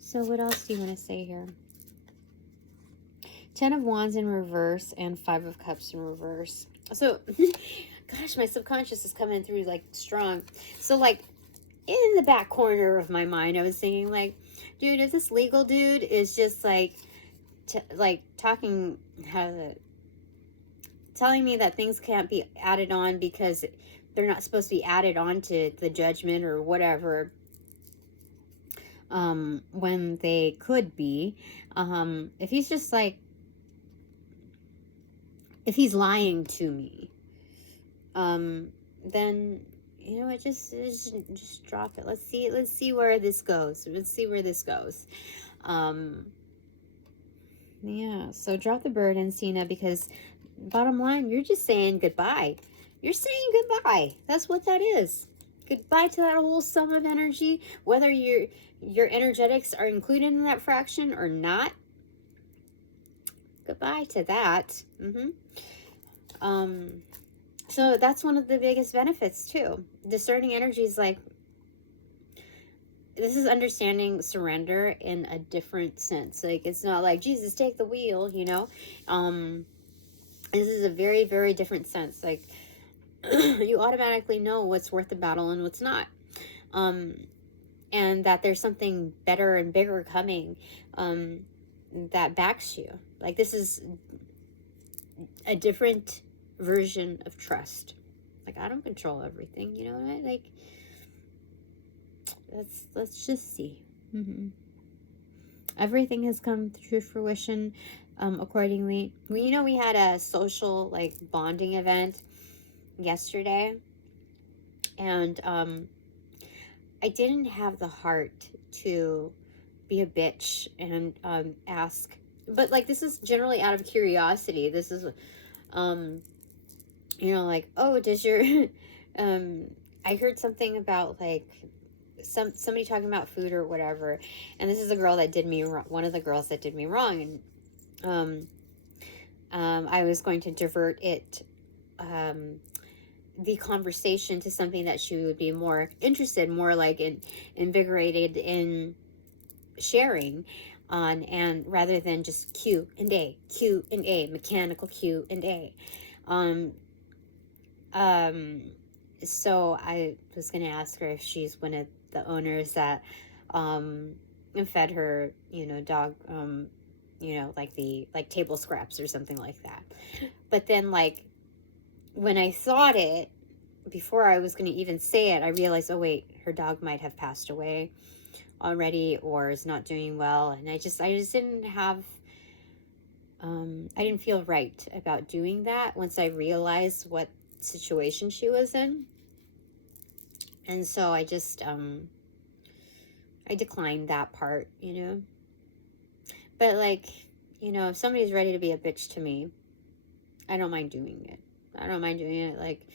So what else do you want to say here? 10 of Wands in reverse and 5 of Cups in reverse. So, gosh, my subconscious is coming through, like, strong. So, like, in the back corner of my mind, I was thinking, like, dude, if this legal dude is just, like, telling me that things can't be added on because they're not supposed to be added on to the judgment or whatever, when they could be, if he's just, like, if he's lying to me, then, you know what, just drop it. Let's see where this goes. Yeah, so drop the burden, Cena, because bottom line, you're just saying goodbye. You're saying goodbye. That's what that is. Goodbye to that whole sum of energy, whether your energetics are included in that fraction or not. Goodbye to that. So that's one of the biggest benefits too. Discerning energy is like, this is understanding surrender in a different sense. Like, it's not like, Jesus, take the wheel, you know? This is a very, very different sense. Like, you automatically know what's worth the battle and what's not. And that there's something better and bigger coming that backs you. Like, this is a different version of trust. Like, I don't control everything, you know what I mean? Like, let's just see. Everything has come to fruition accordingly. We had a social, like, bonding event yesterday, and I didn't have the heart to be a bitch and ask, but like, this is generally out of curiosity. This is like, oh, does your I heard something about, like, somebody talking about food or whatever, and this is a girl that did me wrong, one of the girls that did me wrong, and I was going to divert it, the conversation, to something that she would be more interested, more like invigorated in sharing on, and rather than just Q and A, mechanical Q and A. So I was going to ask her if she's one of the owners that fed her, dog, like table scraps or something like that. But then, like, when I thought it, before I was going to even say it, I realized, oh wait, her dog might have passed away already or is not doing well. And I just didn't have, I didn't feel right about doing that once I realized what situation she was in. And so I just, I declined that part, But, like, if somebody's ready to be a bitch to me, I don't mind doing it. Like,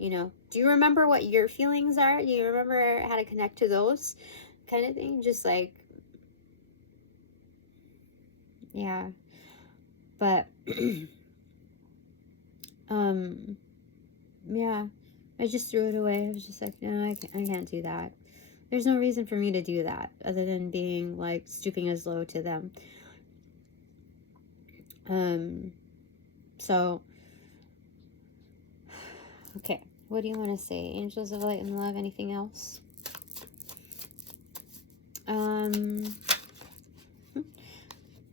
do you remember what your feelings are? Do you remember how to connect to those kind of thing? Just like, yeah. But, yeah, I just threw it away. I was just like, no, I can't do that. There's no reason for me to do that other than being, like, stooping as low to them. So, okay, what do you want to say? Angels of light and love, anything else?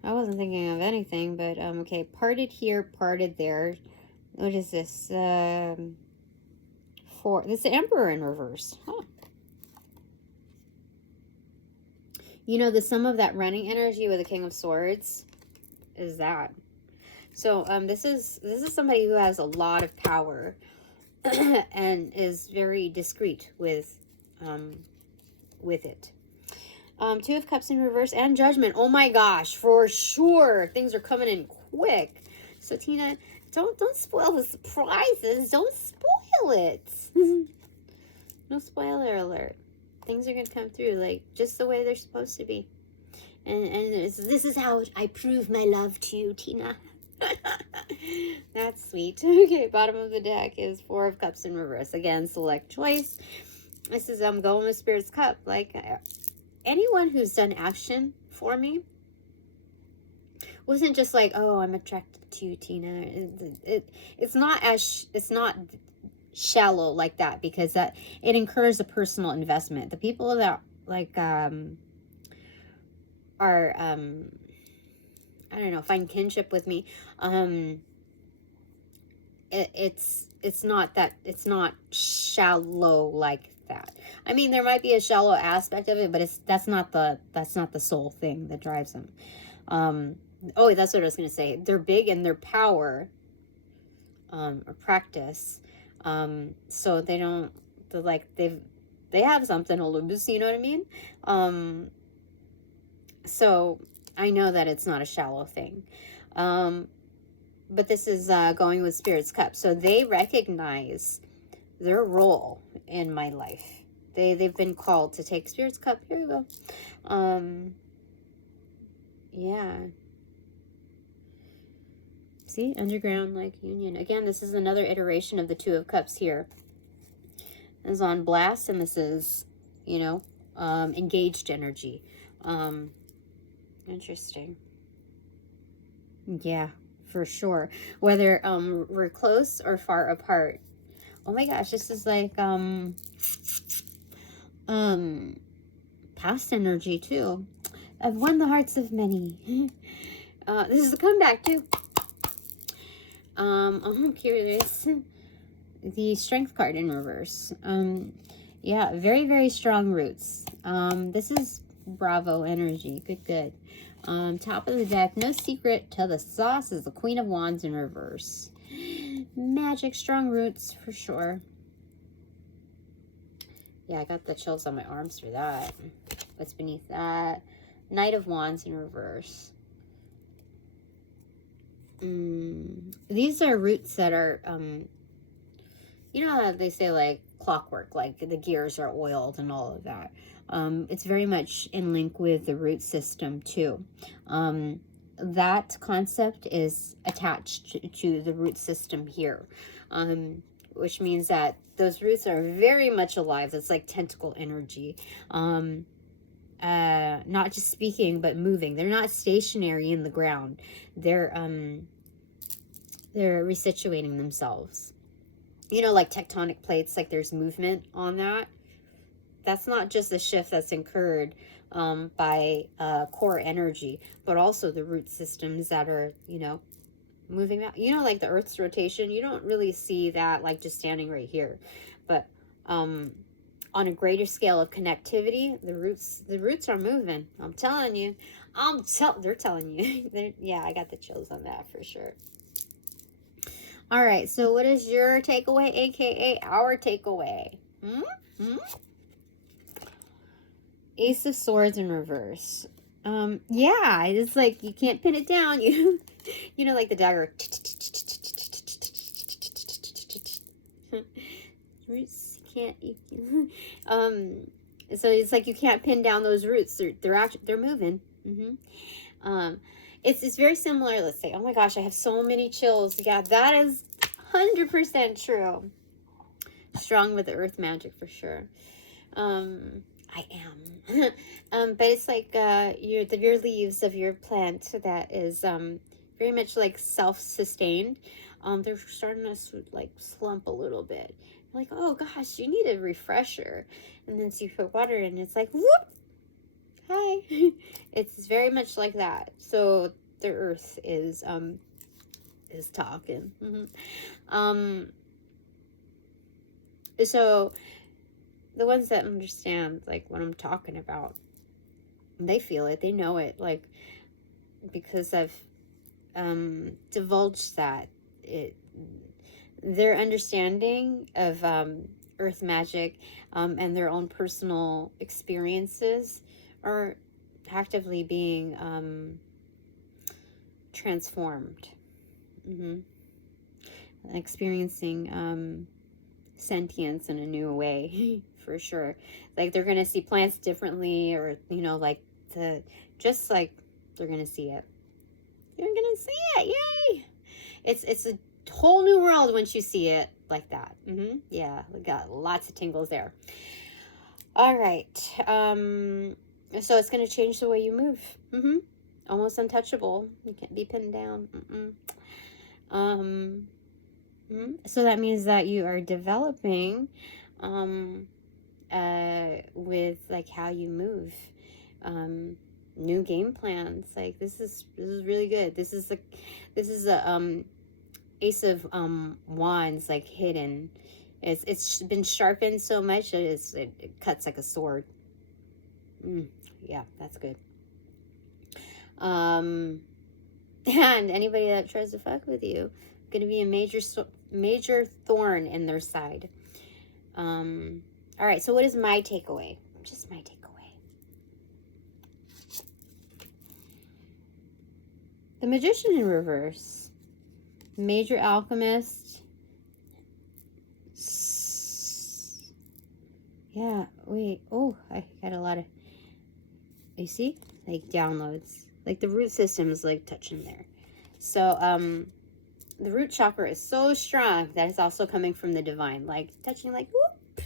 I wasn't thinking of anything, but, okay, parted here, parted there. What is this? This is the Emperor in reverse. Huh. The sum of that running energy with the King of Swords is that. So, this is somebody who has a lot of power and is very discreet with it. Two of Cups in reverse and Judgment. Oh my gosh, for sure. Things are coming in quick. So, Tina, don't spoil the surprises. Don't spoil it. No spoiler alert. Things are going to come through, like, just the way they're supposed to be. And this is how I prove my love to you, Tina. That's sweet. Okay, bottom of the deck is Four of Cups in reverse. Again, select choice. This is going with Spirit's Cup. Like, anyone who's done action for me wasn't just like, oh, I'm attracted to you, Tina. It's not shallow like that, because that it incurs a personal investment. The people that, like, are I don't know, find kinship with me, it's not shallow like that. I mean, there might be a shallow aspect of it, but that's not the sole thing that drives them. Oh, that's what I was gonna say. They're big in their power, or practice. So they have something to lose, you know what I mean? So I know that it's not a shallow thing. but this is going with Spirit's Cup. So they recognize their role in my life. They've been called to take Spirit's Cup. Here we go. Yeah. See, underground like union. Again, this is another iteration of the Two of Cups here. This is on blast, and this is, you know, engaged energy. Interesting. Yeah, for sure. Whether we're close or far apart. Oh my gosh, this is like past energy too. I've won the hearts of many. This is a comeback too. I'm curious. The Strength card in reverse. Yeah, very, very strong roots. This is Bravo energy. Good. Top of the deck, no secret to the sauce, is the Queen of Wands in reverse. Magic, strong roots for sure. Yeah, I got the chills on my arms for that. What's beneath that? Knight of Wands in reverse. These are roots that are, you know how they say like clockwork, like the gears are oiled and all of that. It's very much in link with the root system too. That concept is attached to the root system here, which means that those roots are very much alive. It's like tentacle energy. Not just speaking, but moving. They're not stationary in the ground. They're resituating themselves. You know, like tectonic plates, like there's movement on that. That's not just a shift that's incurred by core energy, but also the root systems that are, you know, moving out. You know, like the Earth's rotation, you don't really see that like just standing right here. But on a greater scale of connectivity, the roots are moving. I'm telling you. They're telling you. Yeah, I got the chills on that for sure. All right, so what is your takeaway, aka our takeaway? Ace of Swords in reverse. Yeah, it's like you can't pin it down. You know, like the dagger. Roots can't. So it's like you can't pin down those roots. They're moving. It's very similar. Let's say, oh my gosh, I have so many chills. Yeah, that is 100% true. Strong with the earth magic for sure. I am. But it's like your leaves of your plant that is very much like self-sustained. They're starting to like slump a little bit. You're like, oh gosh, you need a refresher. And then so you put water in, it's like, whoop. Hi. It's very much like that. So the earth is talking. So the ones that understand like what I'm talking about, they feel it, they know it, like because I've divulged that their understanding of earth magic and their own personal experiences are actively being transformed. Experiencing sentience in a new way for sure. Like they're gonna see plants differently, or you know, like just like they're gonna see it. You're gonna see it, yay! It's a whole new world once you see it like that. Yeah, we got lots of tingles there. All right. So it's gonna change the way you move. Almost untouchable. You can't be pinned down. So that means that you are developing with like how you move, new game plans. Like this is really good. This is a Ace of Wands, like hidden. It's been sharpened so much that it cuts like a sword. Yeah, that's good. And anybody that tries to fuck with you, going to be a major thorn in their side. All right, so what is my takeaway? Just my takeaway. The Magician in reverse. Major Alchemist. Yeah, wait. Oh, I got a lot of, you see? Like downloads. Like the root system is like touching there. So, the root chakra is so strong that it's also coming from the divine. Like touching like, whoop.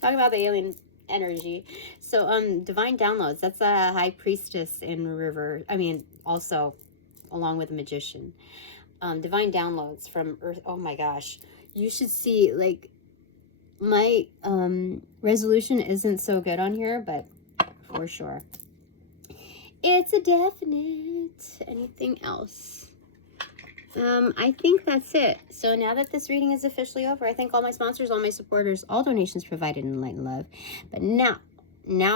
Talk about the alien energy. So, divine downloads. That's a high priestess in River. I mean, also along with a magician. Divine downloads from Earth. Oh my gosh. You should see, like, my resolution isn't so good on here, but for sure. It's a definite. Anything else? I think that's it. So now that this reading is officially over, I thank all my sponsors, all my supporters, all donations provided in light and love. But now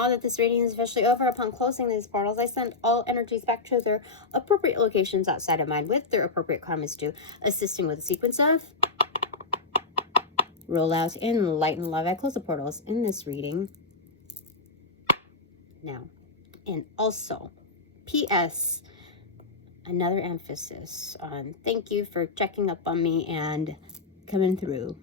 that this reading is officially over, upon closing these portals, I send all energies back to their appropriate locations outside of mine with their appropriate karmas due, assisting with a sequence of rollout in light and love. I close the portals in this reading now. And also, P.S., another emphasis on thank you for checking up on me and coming through.